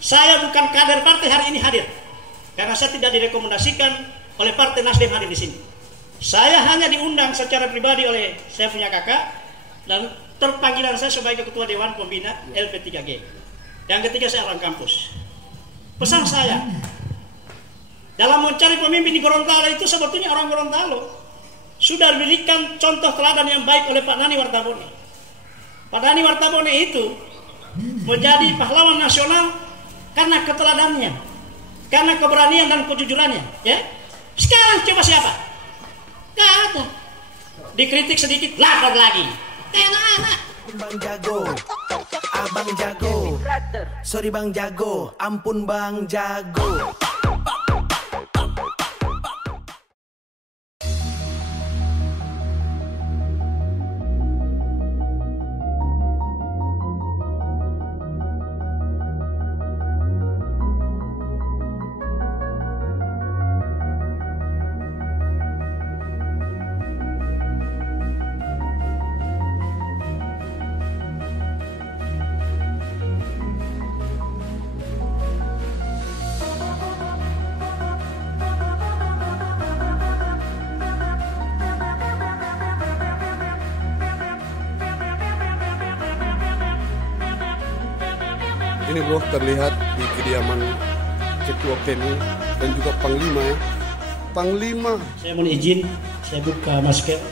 Saya bukan kader partai hari ini hadir, karena saya tidak direkomendasikan oleh Partai Nasdem hadir di sini. Saya hanya diundang secara pribadi oleh saya punya kakak, dan terpanggilan saya sebagai Ketua Dewan Pembina LP3G. Yang ketiga, saya orang kampus. Pesan saya, dalam mencari pemimpin di Gorontalo itu sebetulnya orang Gorontalo sudah diberikan contoh teladan yang baik oleh Pak Nani Wartabone. Pak Nani Wartabone itu menjadi pahlawan nasional karena keteladannya, karena keberanian dan kejujurannya. Ya, sekarang coba siapa? Gak ada. Dikritik sedikit, lapor lagi. Enak-enak. Bang jago, abang jago. Sorry bang jago, ampun bang jago. Ini bro, terlihat di kediaman Ketua PMI dan juga Panglima ya. Panglima. Saya mohon izin, saya buka masker.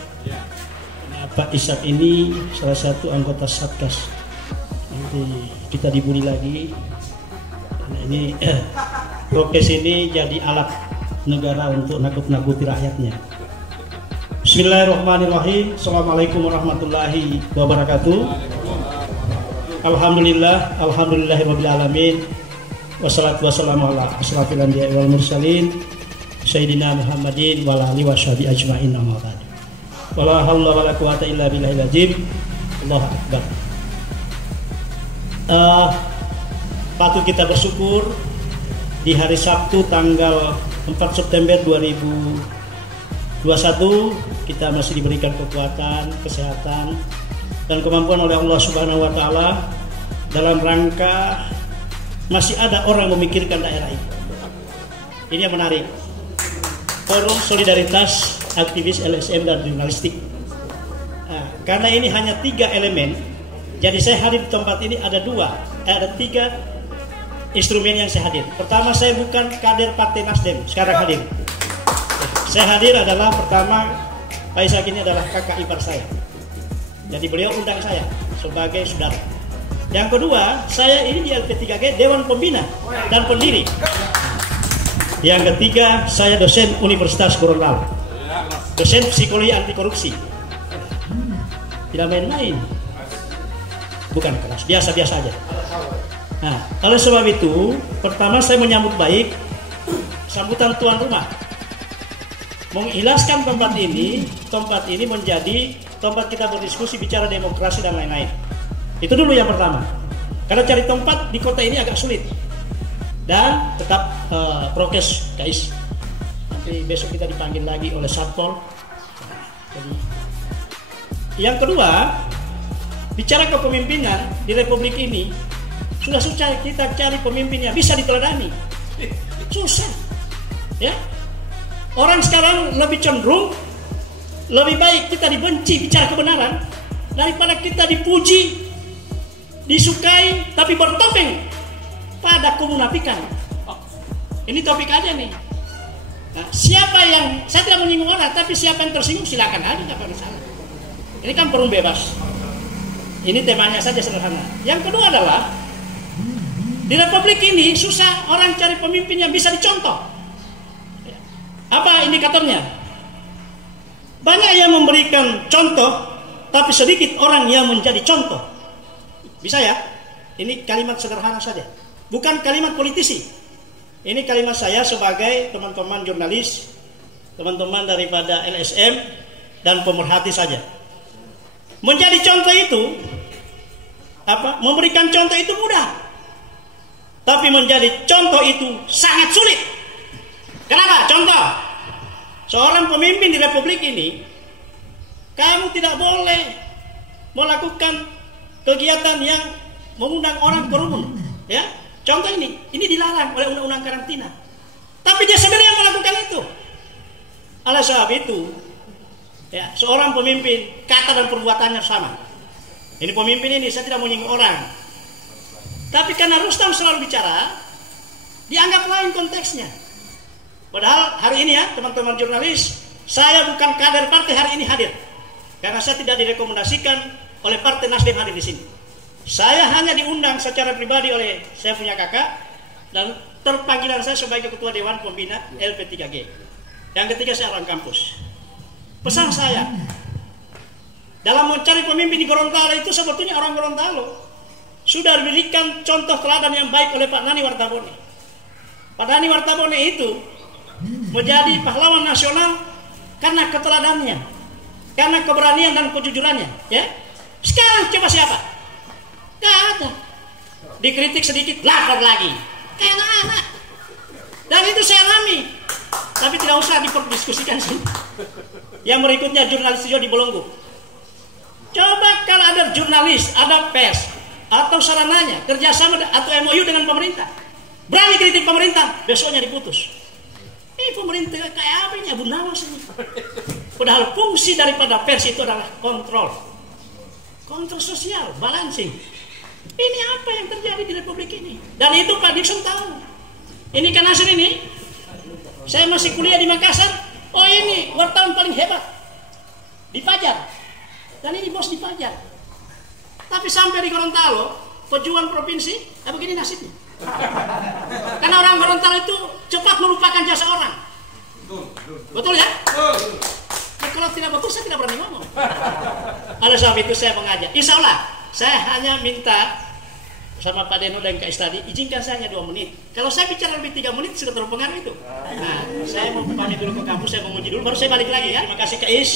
Pak Ishak ini salah satu anggota Satgas. Nanti kita dibully lagi. Nah, ini prokes ini jadi alat negara untuk nakut-nakuti rakyatnya. Bismillahirrahmanirrahim. Assalamualaikum warahmatullahi wabarakatuh. Alhamdulillahirabbil alamin. Wassalatu wassalamu ala asyrafil anbiya'i wal mursalin sayyidina Muhammadin wa ala alihi washabihi ajmain, amma ba'du. Wala haula wala quwata illa billahil azim. Allahu akbar. Patut kita bersyukur di hari Sabtu tanggal 4 September 2021 kita masih diberikan kekuatan, kesehatan dan kemampuan oleh Allah Subhanahu wa taala dalam rangka masih ada orang memikirkan daerah itu. Ini yang menarik. Forum Solidaritas Aktivis LSM dan Jurnalistik. Nah, karena ini hanya 3 elemen, jadi saya hadir di tempat ini ada 3 instrumen yang saya hadir. Pertama, saya bukan kader Partai Nasdem sekarang hadir. Saya hadir adalah pertama, Pak Ishak ini adalah kakak ipar saya. Jadi beliau undang saya sebagai saudara. Yang kedua, saya ini di LP3G Dewan Pembina dan pendiri. Yang ketiga, saya dosen Universitas Gorontalo, dosen psikologi anti korupsi. Tidak main-main, bukan keras, biasa-biasa aja. Nah, oleh sebab itu, pertama saya menyambut baik sambutan tuan rumah, mengikhlaskan tempat ini menjadi tempat kita berdiskusi, bicara demokrasi dan lain-lain. Itu dulu yang pertama. Karena cari tempat di kota ini agak sulit. Dan tetap prokes, guys. Nanti besok kita dipanggil lagi oleh Satpol. Jadi, yang kedua, bicara kepemimpinan di Republik ini sudah susah kita cari pemimpin yang bisa diteladani. Susah, ya. Orang sekarang lebih cenderung lebih baik kita dibenci bicara kebenaran daripada kita dipuji, disukai tapi bertopeng pada kemunafikan. Ini topik aja nih. Nah, siapa yang, saya tidak menyinggung orang, tapi siapa yang tersinggung silakan aja, nggak ada masalah. Ini kan forum bebas. Ini temanya saja sederhana. Yang kedua adalah di Republik ini susah orang cari pemimpin yang bisa dicontoh. Apa indikatornya? Banyak yang memberikan contoh, tapi sedikit orang yang menjadi contoh. Bisa ya? Ini kalimat sederhana saja, bukan kalimat politisi. Ini kalimat saya sebagai teman-teman jurnalis, teman-teman daripada LSM dan pemerhati saja. Menjadi contoh itu, memberikan contoh itu mudah, tapi menjadi contoh itu sangat sulit. Kenapa? Contoh. Seorang pemimpin di Republik ini, kamu tidak boleh melakukan kegiatan yang mengundang orang kerumun, ya. Contoh ini dilarang oleh undang-undang karantina. Tapi dia sendiri yang melakukan itu. Oleh sebab itu, ya, seorang pemimpin kata dan perbuatannya sama. Ini pemimpin ini saya tidak mau nyinggung orang. Tapi karena Rustam selalu bicara, dianggap lain konteksnya. Padahal hari ini ya teman-teman jurnalis, saya bukan kader partai hari ini hadir. Karena saya tidak direkomendasikan oleh Partai Nasdem hadir di sini. Saya hanya diundang secara pribadi oleh saya punya kakak dan terpanggilan saya sebagai ketua Dewan Pembina LP3G. Yang ketiga saya orang kampus. Pesan saya dalam mencari pemimpin di Gorontalo itu sebetulnya orang Gorontalo sudah diberikan contoh teladan yang baik oleh Pak Nani Wartabone. Pak Nani Wartabone itu menjadi pahlawan nasional karena keteladannya, karena keberanian dan kejujurannya. Ya, sekarang coba siapa? Gak ada. Dikritik sedikit, lapor lagi. Kayak anak-anak. Dan itu saya alami. Tapi tidak usah didiskusikan sih. Yang berikutnya jurnalis juga di Bolonggo. Coba kalau ada jurnalis, ada pers, atau sarananya kerjasama atau MOU dengan pemerintah, berani kritik pemerintah, besoknya diputus. Pemerintah kayak apa ini Abu Nawas ini? Padahal fungsi daripada pers itu adalah kontrol sosial, balancing. Ini apa yang terjadi di Republik ini? Dan itu Pak Dixon tahu. Ini kan hasil ini. Saya masih kuliah di Makassar. Oh ini wartawan paling hebat di Fajar. Dan ini bos di Fajar. Tapi sampai di Gorontalo, pejuang provinsi, begini nasibnya. Karena orang Gorontalo itu cepat melupakan jasa orang. Betul ya? Nah, kalau tidak betul saya tidak berani ngomong. Oleh sebab itu saya mengajak. Insya Allah saya hanya minta sama Pak Deno dan Kak Istadi, izinkan saya hanya 2 menit. Kalau saya bicara lebih 3 menit sudah terpengaruh itu. Nah, saya mau pamit dulu ke kampus, saya menguji dulu, baru saya balik lagi ya. Terima kasih Kak Is.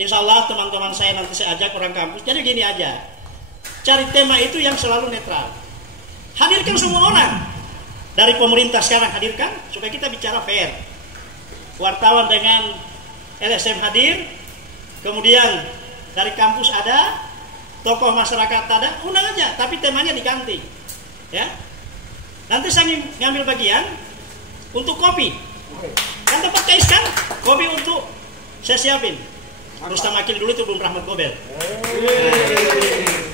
Insya Allah teman-teman saya nanti saya ajak orang kampus. Jadi gini aja, cari tema itu yang selalu netral. Hadirkan semua orang. Dari pemerintah sekarang hadirkan, supaya kita bicara fair. Wartawan dengan LSM hadir, kemudian dari kampus ada, tokoh masyarakat ada, undang aja, tapi temanya diganti, ya. Nanti saya ngambil bagian untuk kopi. Kan tempat Kais kan, kopi untuk saya siapin. Rustam Akil dulu itu belum Rahmat Gobel.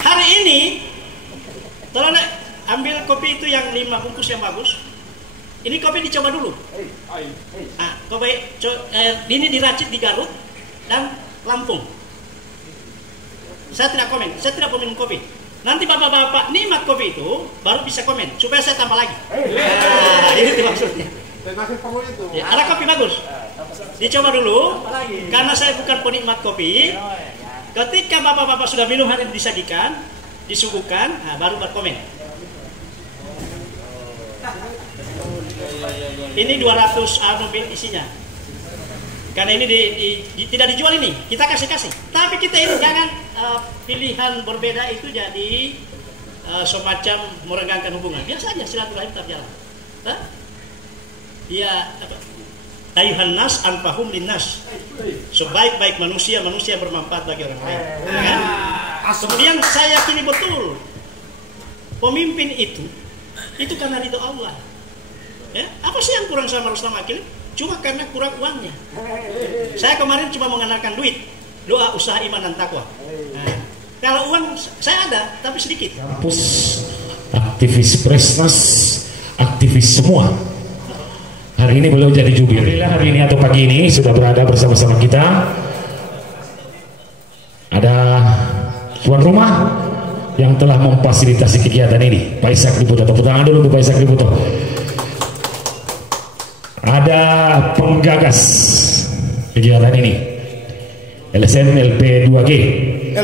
Hari ini, tolong ambil kopi itu yang 5 bungkus yang bagus. Ini kopi dicoba dulu. Kopi ini diracik di Garut dan Lampung. Saya tidak komen, saya tidak peminum kopi. Nanti bapak-bapak nikmat kopi itu baru bisa komen supaya saya tambah lagi. Ini maksudnya. Ya, ada kopi bagus. Dicoba dulu. Karena saya bukan penikmat kopi. Ketika bapak-bapak sudah minum hari disajikan, disuguhkan, baru berkomen. Ini 200 mobil isinya. Karena ini tidak dijual ini, kita kasih. Tapi kita ini jangan pilihan berbeda itu jadi semacam merenggangkan hubungan. Biasa aja silaturahim tetap jalan. Ya, ayuhan nas anfahum linnas. Sebaik-baik manusia yang bermanfaat bagi orang lain. Ya kan? Kemudian saya yakini betul pemimpin itu karena ridho Allah. Ya, apa sih yang kurang sama Rustam Akil? Cuma karena kurang uangnya. Saya kemarin cuma mengandalkan duit, doa, usaha, iman dan takwa. Nah, kalau uang saya ada, tapi sedikit. Kampus, aktivis Presnas, aktivis semua. Hari ini beliau jadi jubir. Hari ini atau pagi ini sudah berada bersama-sama kita. Ada tuan rumah yang telah memfasilitasi kegiatan ini, Pak Isak Diputo. Tepuk tangan dulu untuk Pak Isak Diputo. Ada penggagas kegiatan ini, LSM LP2G,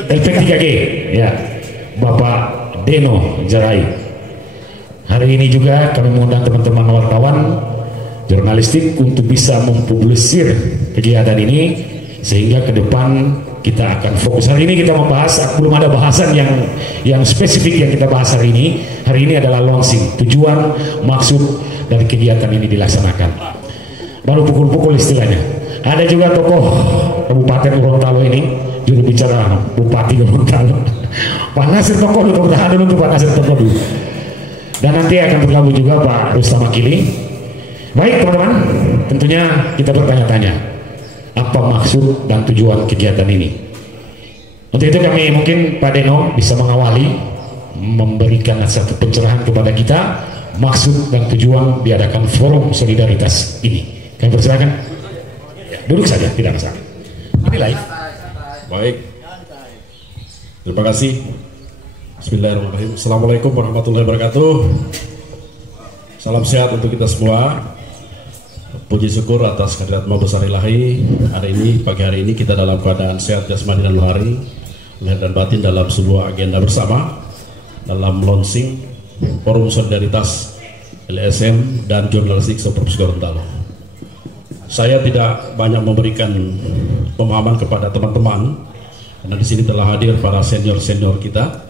LP3G, ya, Bapak Deno Jarai. Hari ini juga kami mengundang teman-teman wartawan jurnalistik untuk bisa mempublisir kegiatan ini sehingga ke depan kita akan fokus. Hari ini kita membahas, belum ada bahasan yang spesifik yang kita bahas hari ini. Hari ini adalah launching, tujuan, maksud dari kegiatan ini dilaksanakan. Baru pukul-pukul istilahnya. Ada juga tokoh Kabupaten Gorontalo ini, juru bicara Bupati Gorontalo, Pak Nasir Tokoh. Tepuk tangan dulu untuk Pak Nasir Tokoh dulu. Dan nanti akan bergabung juga Pak Rustam Akili. Baik teman-teman, tentunya kita bertanya-tanya apa maksud dan tujuan kegiatan ini. Untuk itu kami mungkin Pak Deno bisa mengawali, memberikan satu pencerahan kepada kita maksud dan tujuan diadakan forum solidaritas ini. Kami persilakan. Duduk saja, tidak masalah. Ini live. Baik. Terima kasih. Bismillahirrahmanirrahim. Assalamualaikum warahmatullahi wabarakatuh. Salam sehat untuk kita semua. Puji syukur atas kehadirat Maha Besar Ilahi. Pagi hari ini kita dalam keadaan sehat jasmani dan rohani, lahir dan batin dalam sebuah agenda bersama dalam launching forum solidaritas LSM dan jurnalistik Seprovinsi Gorontalo. Saya tidak banyak memberikan pemahaman kepada teman-teman karena di sini telah hadir para senior-senior kita,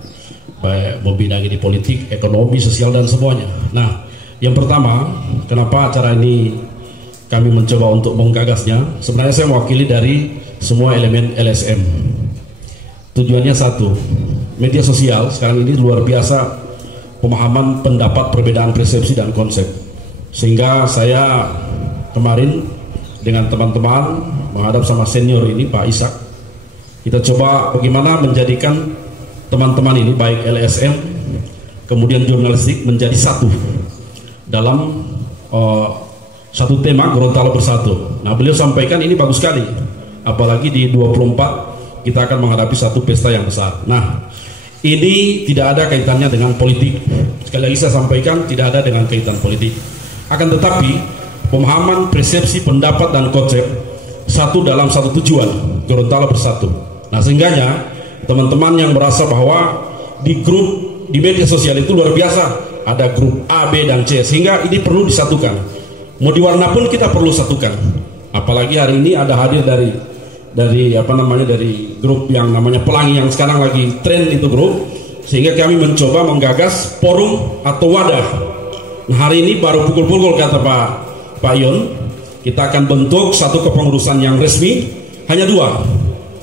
baik membidangi di politik, ekonomi, sosial dan semuanya. Nah, yang pertama, kenapa acara ini kami mencoba untuk menggagasnya? Sebenarnya saya mewakili dari semua elemen LSM. Tujuannya satu, media sosial sekarang ini luar biasa pemahaman, pendapat, perbedaan persepsi dan konsep. Sehingga saya kemarin dengan teman-teman menghadap sama senior ini Pak Ishak, kita coba bagaimana menjadikan teman-teman ini baik LSM kemudian jurnalistik menjadi satu dalam satu tema Gorontalo Bersatu. Nah, beliau sampaikan ini bagus sekali, apalagi di 24 kita akan menghadapi satu pesta yang besar. Nah, ini tidak ada kaitannya dengan politik. Sekali lagi saya sampaikan, tidak ada dengan kaitan politik. Akan tetapi pemahaman, persepsi, pendapat dan konsep satu dalam satu tujuan, Gorontalo Bersatu. Nah, sehingganya teman-teman yang merasa bahwa di grup di media sosial itu luar biasa, ada grup A, B dan C, sehingga ini perlu disatukan. Mau di warna pun kita perlu satukan. Apalagi hari ini ada hadir dari grup yang namanya Pelangi yang sekarang lagi tren itu grup, sehingga kami mencoba menggagas forum atau wadah. Nah, hari ini baru pukul-pukul kata Pak Yon, kita akan bentuk satu kepengurusan yang resmi, hanya dua.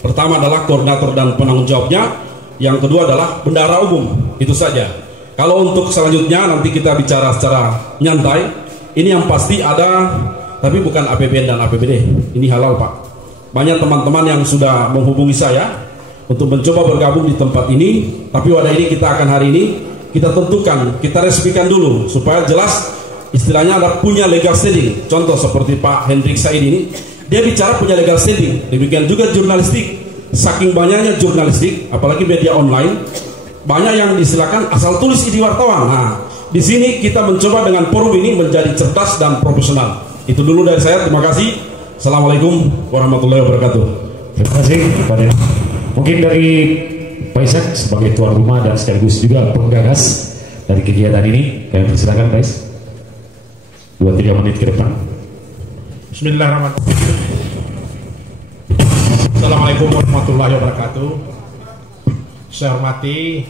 Pertama adalah koordinator dan penanggung jawabnya, yang kedua adalah bendahara umum, itu saja. Kalau untuk selanjutnya nanti kita bicara secara nyantai, ini yang pasti ada, tapi bukan APBN dan APBD, ini halal Pak. Banyak teman-teman yang sudah menghubungi saya untuk mencoba bergabung di tempat ini, tapi wadah ini kita akan hari ini kita tentukan, kita resmikan dulu supaya jelas. Istilahnya ada punya legal standing. Contoh seperti Pak Hendrik Said ini, dia bicara punya legal standing. Demikian juga jurnalistik. Saking banyaknya jurnalistik, apalagi media online, banyak yang disilakan asal tulis di wartawan. Nah, di sini kita mencoba dengan forum ini menjadi cerdas dan profesional. Itu dulu dari saya. Terima kasih. Assalamualaikum warahmatullahi wabarakatuh. Terima kasih kepada mungkin dari Pak Ishak sebagai tuan rumah dan sekaligus juga penggagas dari kegiatan ini. Kami persilakan Pak Ishak. 2-3 menit ke depan. Bismillahirrahmanirrahim. Assalamualaikum warahmatullahi wabarakatuh. Saya hormati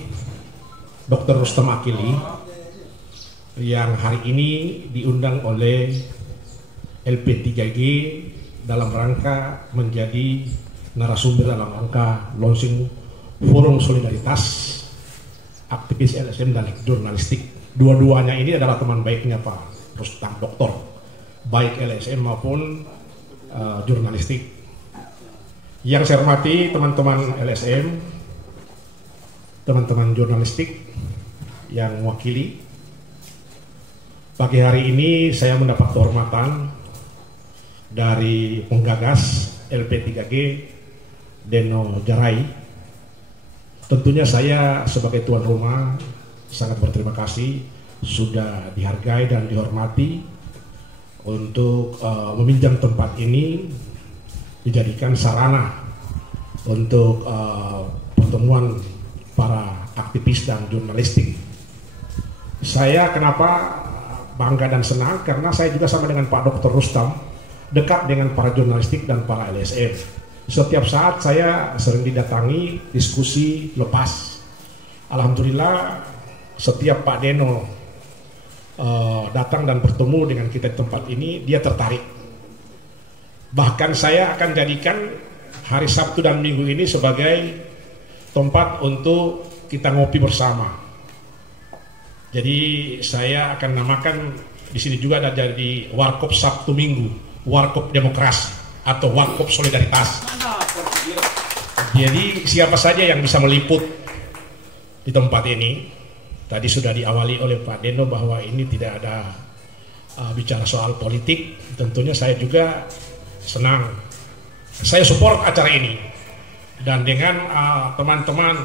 Dr. Rustam Akili yang hari ini diundang oleh LP3G dalam rangka menjadi narasumber dalam rangka launching forum solidaritas aktivis LSM dan jurnalistik. Dua-duanya ini adalah teman baiknya Pak Rustam, doktor, baik LSM maupun jurnalistik. Yang saya hormati teman-teman LSM, teman-teman jurnalistik yang mewakili. Pagi hari ini saya mendapat kehormatan dari penggagas LP3G Deno Jarai. Tentunya saya sebagai tuan rumah sangat berterima kasih sudah dihargai dan dihormati untuk meminjam tempat ini dijadikan sarana untuk pertemuan para aktivis dan jurnalistik. Saya kenapa bangga dan senang karena saya juga sama dengan Pak Dr. Rustam dekat dengan para jurnalistik dan para LSM. Setiap saat saya sering didatangi diskusi lepas. Alhamdulillah setiap Pak Deno datang dan bertemu dengan kita di tempat ini, dia tertarik. Bahkan saya akan jadikan hari Sabtu dan Minggu ini sebagai tempat untuk kita ngopi bersama. Jadi saya akan namakan di sini juga ada jadi Warkop Sabtu Minggu, Warkop Demokrasi atau Warkop Solidaritas. Jadi siapa saja yang bisa meliput di tempat ini, tadi sudah diawali oleh Pak Deno bahwa ini tidak ada bicara soal politik. Tentunya saya juga senang, saya support acara ini, dan dengan teman-teman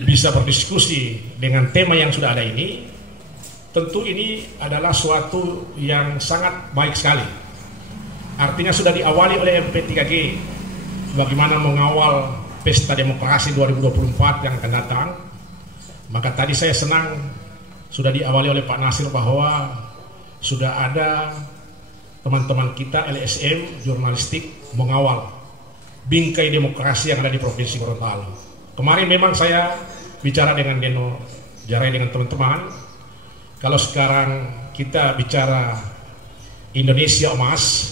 bisa berdiskusi dengan tema yang sudah ada ini. Tentu ini adalah suatu yang sangat baik sekali. Artinya sudah diawali oleh MP3G bagaimana mengawal pesta demokrasi 2024 yang akan datang. Maka tadi saya senang sudah diawali oleh Pak Nasir bahwa sudah ada teman-teman kita LSM jurnalistik mengawal bingkai demokrasi yang ada di Provinsi Gorontalo. Kemarin memang saya bicara dengan Deno Jarai dengan teman-teman. Kalau sekarang kita bicara Indonesia emas,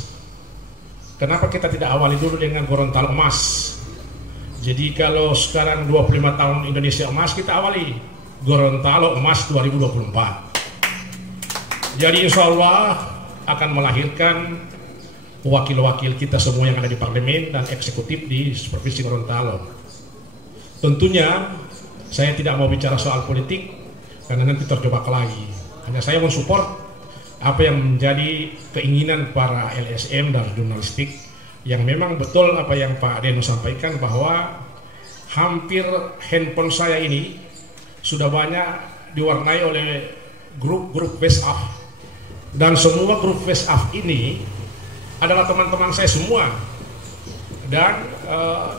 kenapa kita tidak awali dulu dengan Gorontalo emas? Jadi kalau sekarang 25 tahun Indonesia emas, kita awali Gorontalo emas 2024. Jadi insya Allah akan melahirkan wakil-wakil kita semua yang ada di parlemen dan eksekutif di Provinsi Gorontalo. Tentunya saya tidak mau bicara soal politik karena nanti terjebak lagi. Hanya saya mensupport apa yang menjadi keinginan para LSM dan jurnalistik, yang memang betul apa yang Pak Deno sampaikan bahwa hampir handphone saya ini sudah banyak diwarnai oleh grup-grup WhatsApp, dan semua grup WhatsApp ini adalah teman-teman saya semua, dan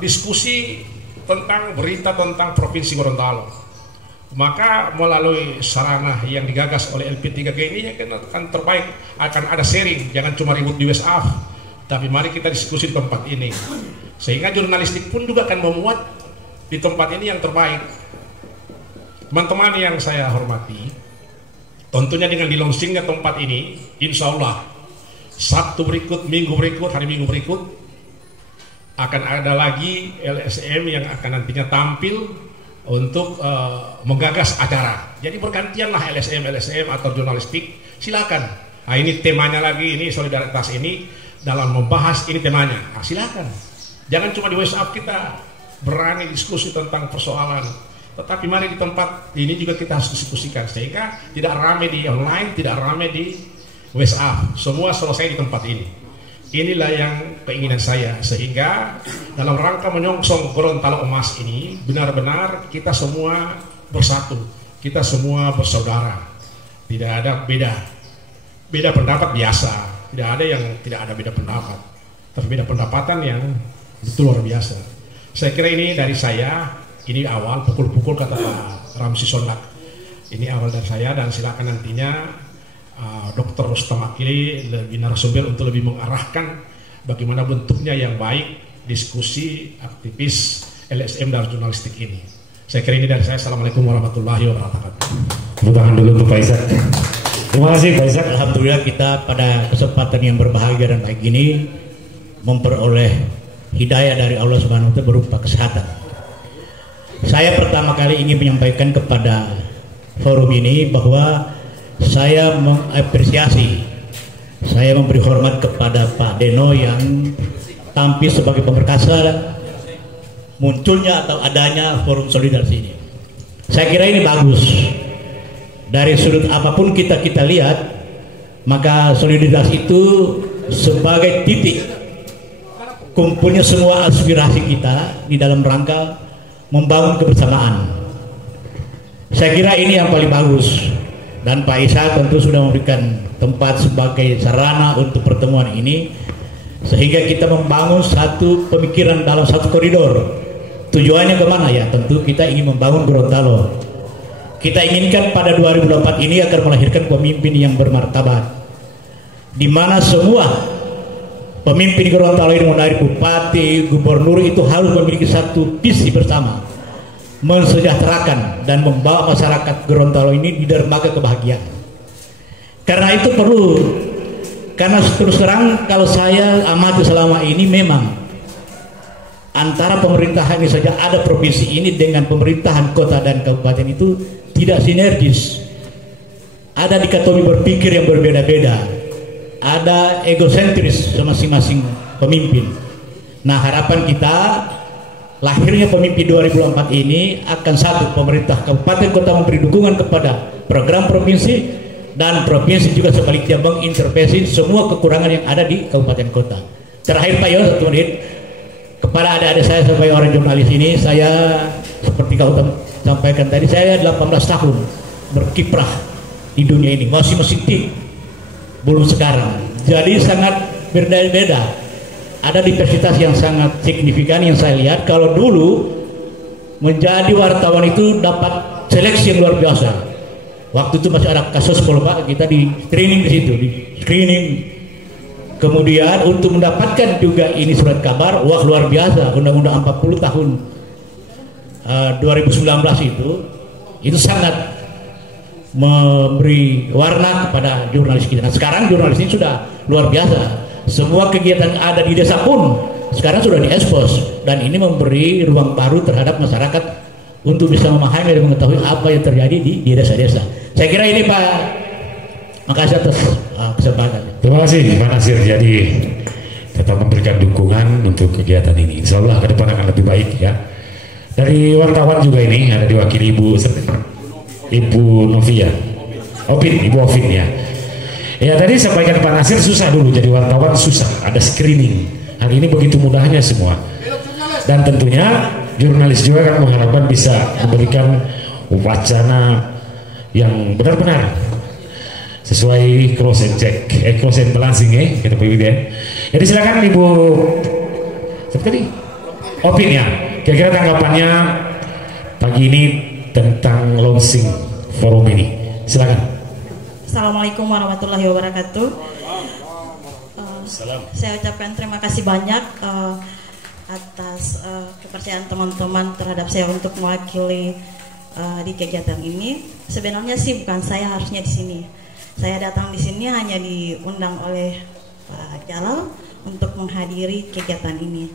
diskusi tentang berita tentang Provinsi Gorontalo. Maka melalui sarana yang digagas oleh LP3G ini akan terbaik, akan ada sharing, jangan cuma ribut di WhatsApp, tapi mari kita diskusi di tempat ini, sehingga jurnalistik pun juga akan memuat di tempat ini yang terbaik. Teman-teman yang saya hormati, tentunya dengan di-launchingnya tempat ini, insya Allah Sabtu berikut, Minggu berikut, hari Minggu berikut akan ada lagi LSM yang akan nantinya tampil untuk menggagas acara. Jadi bergantianlah LSM atau jurnalistik, silakan. Nah ini temanya lagi, ini solidaritas ini dalam membahas ini temanya. Nah, silakan. Jangan cuma di WhatsApp kita berani diskusi tentang persoalan, tetapi mari di tempat ini juga kita harus diskusikan sehingga tidak rame di online, tidak rame di WhatsApp. Semua selesai di tempat ini. Inilah yang keinginan saya, sehingga dalam rangka menyongsong Gorontalo emas ini benar-benar kita semua bersatu, kita semua bersaudara, tidak ada beda pendapat biasa, tidak ada yang tidak ada beda pendapat, tapi beda pendapatan yang betul luar biasa. Saya kira ini dari saya, ini awal pukul-pukul kata Pak Ramsi Sondak, ini awal dari saya, dan silakan nantinya Dr. Rustam Akili lebih narasumber untuk lebih mengarahkan bagaimana bentuknya yang baik diskusi aktivis LSM dan jurnalistik ini. Saya kira ini dari saya. Assalamualaikum warahmatullahi wabarakatuh. Tepuk tangan dulu untuk Pak Ishak. Terima kasih Pak Ishak. Alhamdulillah kita pada kesempatan yang berbahagia dan baik ini memperoleh hidayah dari Allah Subhanahu wa Ta'ala berupa kesehatan. Saya pertama kali ingin menyampaikan kepada forum ini bahwa saya mengapresiasi, saya memberi hormat kepada Pak Deno yang tampil sebagai pemberkasa munculnya atau adanya forum solidaritas ini. Saya kira ini bagus. Dari sudut apapun kita lihat, maka solidaritas itu sebagai titik kumpulnya semua aspirasi kita di dalam rangka membangun kebersamaan. Saya kira ini yang paling bagus. Dan Pak Ishak tentu sudah memberikan tempat sebagai sarana untuk pertemuan ini, sehingga kita membangun satu pemikiran dalam satu koridor. Tujuannya kemana ya? Tentu kita ingin membangun Gorontalo. Kita inginkan pada 2024 ini akan melahirkan pemimpin yang bermartabat, di mana semua pemimpin Gorontalo ini, mulai dari bupati, gubernur, itu harus memiliki satu visi bersama, mensejahterakan dan membawa masyarakat Gorontalo ini di dermaga kebahagiaan. Karena itu perlu, karena terus terang kalau saya amati selama ini memang antara pemerintahan ini saja ada provinsi ini dengan pemerintahan kota dan kabupaten itu tidak sinergis. Ada dikotomi berpikir yang berbeda-beda, ada egosentris masing-masing pemimpin. Nah, harapan kita lahirnya pemimpin 2024 ini akan satu, pemerintah kabupaten kota memberi dukungan kepada program provinsi, dan provinsi juga sebaliknya mengintervensi semua kekurangan yang ada di kabupaten kota. Terakhir Pak Yo, 1 menit, kepada adik-adik saya sebagai orang jurnalis ini, saya seperti kau sampaikan tadi, saya 18 tahun berkiprah di dunia ini, masih tik belum sekarang, jadi sangat berbeda-beda. Ada diversitas yang sangat signifikan yang saya lihat. Kalau dulu menjadi wartawan itu dapat seleksi yang luar biasa. Waktu itu masih ada kasus kalau Pak, kita di screening di situ, di screening. Kemudian untuk mendapatkan juga ini surat kabar, wah luar biasa. Undang-undang 40 tahun 2019 itu sangat memberi warna kepada jurnalis kita. Nah, sekarang jurnalis ini sudah luar biasa. Semua kegiatan yang ada di desa pun sekarang sudah diekspos, dan ini memberi ruang baru terhadap masyarakat untuk bisa memahami dan mengetahui apa yang terjadi di desa-desa. Saya kira ini Pak. Makasih atas kesempatan. Terima kasih Pak Nasir. Jadi tetap memberikan dukungan untuk kegiatan ini. Insya Allah ke depan akan lebih baik ya. Dari wartawan juga ini ada diwakili Ibu Novia, Ibu Ovin ya. Ya tadi sampaikan Pak Nasir susah dulu jadi wartawan, susah, ada screening. Hari ini begitu mudahnya semua. Dan tentunya jurnalis juga kan mengharapkan bisa memberikan wacana yang benar-benar sesuai cross and check, cross and balancing kita pilih ya. Jadi silakan Ibu siapa tadi? Ovin ya. Kira-kira tanggapannya pagi ini tentang launching forum ini, silakan. Assalamualaikum warahmatullahi wabarakatuh. Saya ucapkan terima kasih banyak atas kepercayaan teman-teman terhadap saya untuk mewakili di kegiatan ini. Sebenarnya sih bukan saya harusnya di sini. Saya datang di sini hanya diundang oleh Pak Jalal untuk menghadiri kegiatan ini.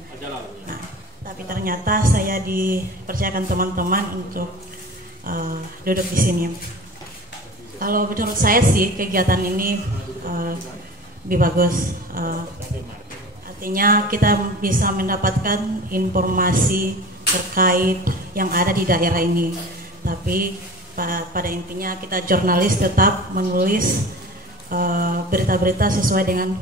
Nah, tapi ternyata saya dipercayakan teman-teman untuk duduk di sini. Kalau menurut saya sih kegiatan ini lebih bagus. Artinya kita bisa mendapatkan informasi terkait yang ada di daerah ini. Tapi pada intinya kita jurnalis tetap menulis berita-berita sesuai dengan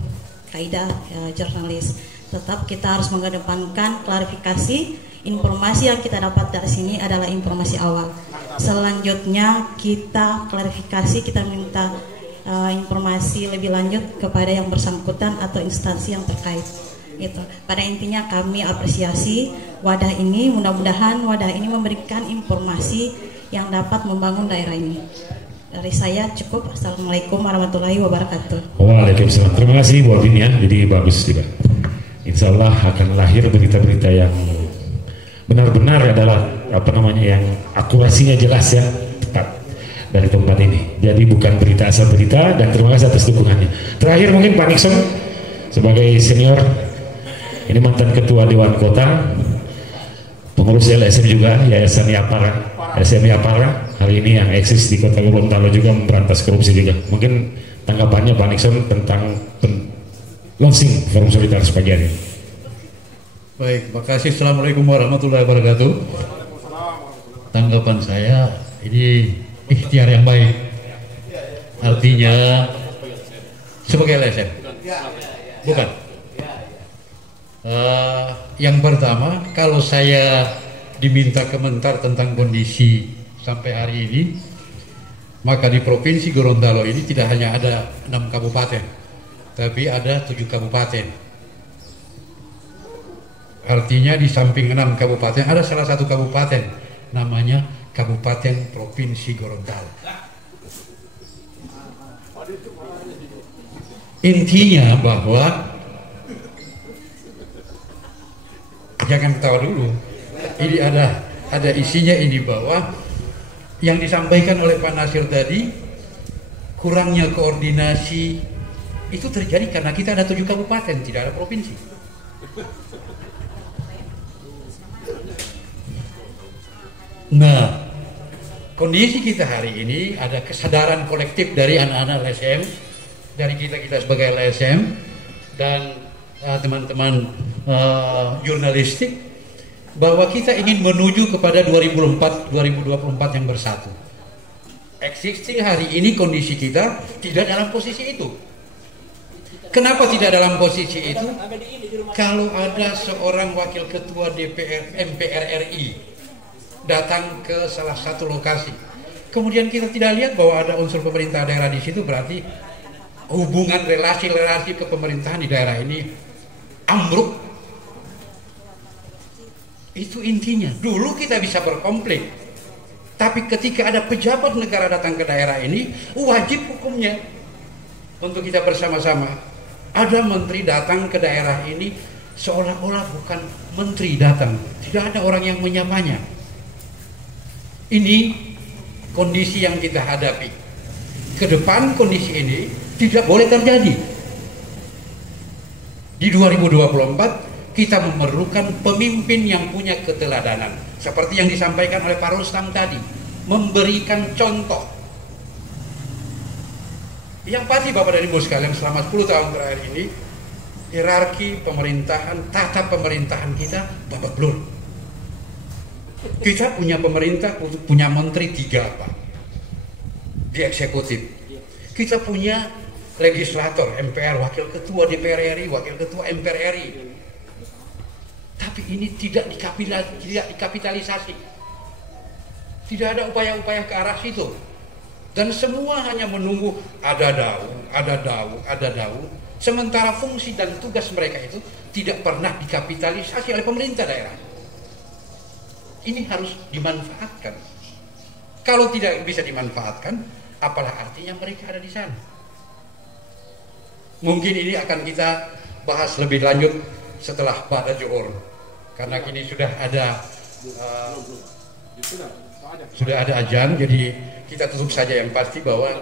kaidah jurnalis. Tetap kita harus mengedepankan klarifikasi. Informasi yang kita dapat dari sini adalah informasi awal. Selanjutnya kita klarifikasi, kita minta informasi lebih lanjut kepada yang bersangkutan atau instansi yang terkait. Gitu. Pada intinya kami apresiasi wadah ini, mudah-mudahan wadah ini memberikan informasi yang dapat membangun daerah ini. Dari saya cukup. Assalamualaikum warahmatullahi wabarakatuh. Waalaikumsalam. Terima kasih Bu Ovin ya. Jadi bagus juga. Insya Allah akan lahir berita-berita yang benar-benar adalah yang akurasinya jelas ya, tepat dari tempat ini. Jadi bukan berita asal berita, dan terima kasih atas dukungannya. Terakhir mungkin Pak Nixon sebagai senior, ini mantan ketua Dewan Kota, pengurus LSM juga, Yayasan Yapara, SM Yapara, hari ini yang eksis di Kota Gorontalo juga memberantas korupsi juga. Mungkin tanggapannya Pak Nixon tentang launching Forum Solidaritas pagi hari ini. Baik, terima kasih. Assalamualaikum warahmatullahi wabarakatuh. Tanggapan saya, ini ikhtiar yang baik. Artinya sebagai LSM, bukan. Yang pertama, kalau saya diminta komentar tentang kondisi sampai hari ini, maka di Provinsi Gorontalo ini tidak hanya ada 6 kabupaten, tapi ada 7 kabupaten. Artinya di samping 6 kabupaten ada salah satu kabupaten namanya Kabupaten Provinsi Gorontalo. Intinya bahwa jangan ketawa dulu. Ini ada isinya ini, bahwa yang disampaikan oleh Pak Nasir tadi, kurangnya koordinasi itu terjadi karena kita ada 7 kabupaten, tidak ada provinsi. Nah, kondisi kita hari ini ada kesadaran kolektif dari anak-anak LSM, dari kita sebagai LSM dan teman-teman jurnalistik, bahwa kita ingin menuju kepada 2024 yang bersatu. Existing hari ini kondisi kita tidak dalam posisi itu. Kenapa tidak dalam posisi itu? Kalau ada seorang wakil ketua MPR RI datang ke salah satu lokasi, kemudian kita tidak lihat bahwa ada unsur pemerintah daerah di situ, berarti hubungan relasi kepemerintahan di daerah ini ambruk. Itu intinya. Dulu kita bisa berkonflik, tapi ketika ada pejabat negara datang ke daerah ini, wajib hukumnya untuk kita bersama-sama. Ada menteri datang ke daerah ini seolah-olah bukan menteri datang, tidak ada orang yang menyapanya. Ini kondisi yang kita hadapi. Ke depan kondisi ini tidak boleh terjadi. Di 2024 kita memerlukan pemimpin yang punya keteladanan, seperti yang disampaikan oleh Pak Rustam tadi, memberikan contoh. Yang pasti Bapak dan Ibu sekalian, selama 10 tahun terakhir ini hierarki pemerintahan, tata pemerintahan kita babak belur. Kita punya pemerintah, punya menteri 3 Pak di eksekutif. Kita punya legislator, MPR, wakil ketua DPR RI, wakil ketua MPR RI. Tapi ini tidak dikapitalisasi. Tidak ada upaya-upaya ke arah situ. Dan semua hanya menunggu ada daun. Sementara fungsi dan tugas mereka itu tidak pernah dikapitalisasi oleh pemerintah daerah. Ini harus dimanfaatkan. Kalau tidak bisa dimanfaatkan, apalah artinya mereka ada di sana. Mungkin ini akan kita bahas lebih lanjut setelah Ba'da Zuhur, karena kini sudah ada azan. Jadi kita tutup saja. Yang pasti bahwa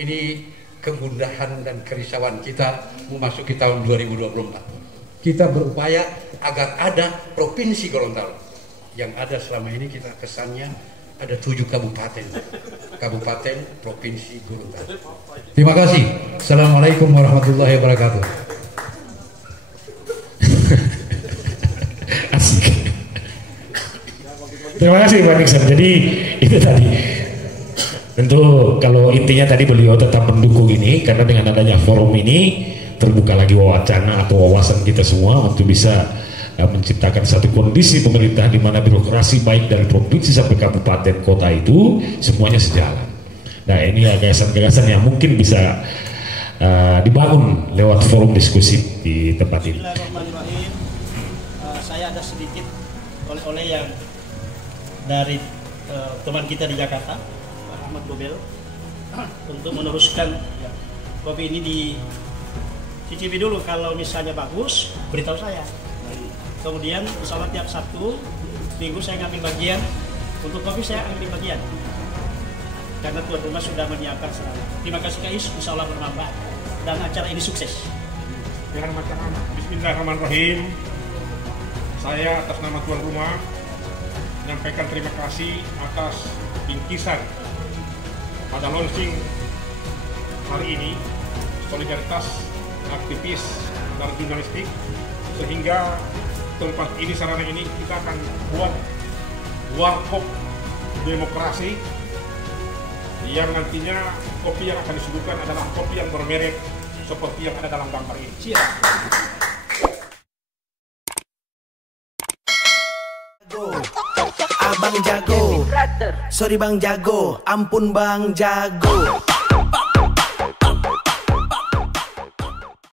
ini kegundahan dan kerisauan kita memasuki tahun 2024. Kita berupaya agar ada provinsi Gorontalo. Yang ada selama ini kita kesannya ada 7 kabupaten provinsi Gorontalo. Terima kasih. Assalamualaikum warahmatullahi wabarakatuh. Asik. Terima kasih Pak Nixon. Jadi itu tadi. Tentu kalau intinya tadi beliau tetap mendukung ini, karena dengan adanya forum ini terbuka lagi wacana atau wawasan kita semua untuk bisa menciptakan satu kondisi pemerintah di mana birokrasi baik dari provinsi sampai kabupaten kota itu semuanya sejalan. Nah, ini gagasan-gagasan yang mungkin bisa dibangun lewat forum diskusi di tempat ini. Bismillahirrahmanirrahim. Saya ada sedikit oleh-oleh yang dari teman kita di Jakarta, Pak Ahmad Gobel, untuk meneruskan kopi ini dicicipi dulu. Kalau misalnya bagus, beritahu saya. Kemudian insya Allah tiap Sabtu Minggu saya ngambil bagian. Untuk kopi saya ambil bagian, karena tuan rumah sudah menyiapkan selama. Terima kasih Kak Is, insya Allah bermanfaat dan acara ini sukses. Bismillahirrahmanirrahim. Saya atas nama tuan rumah menyampaikan terima kasih atas bingkisan pada launching hari ini, solidaritas aktivis dan jurnalistik, sehingga tempat ini, sarana ini kita akan buat warkop demokrasi yang nantinya kopi yang akan disuguhkan adalah kopi yang bermerek seperti yang ada dalam gambar ini. Siap. Abang jago, sorry Bang Jago, ampun Bang Jago.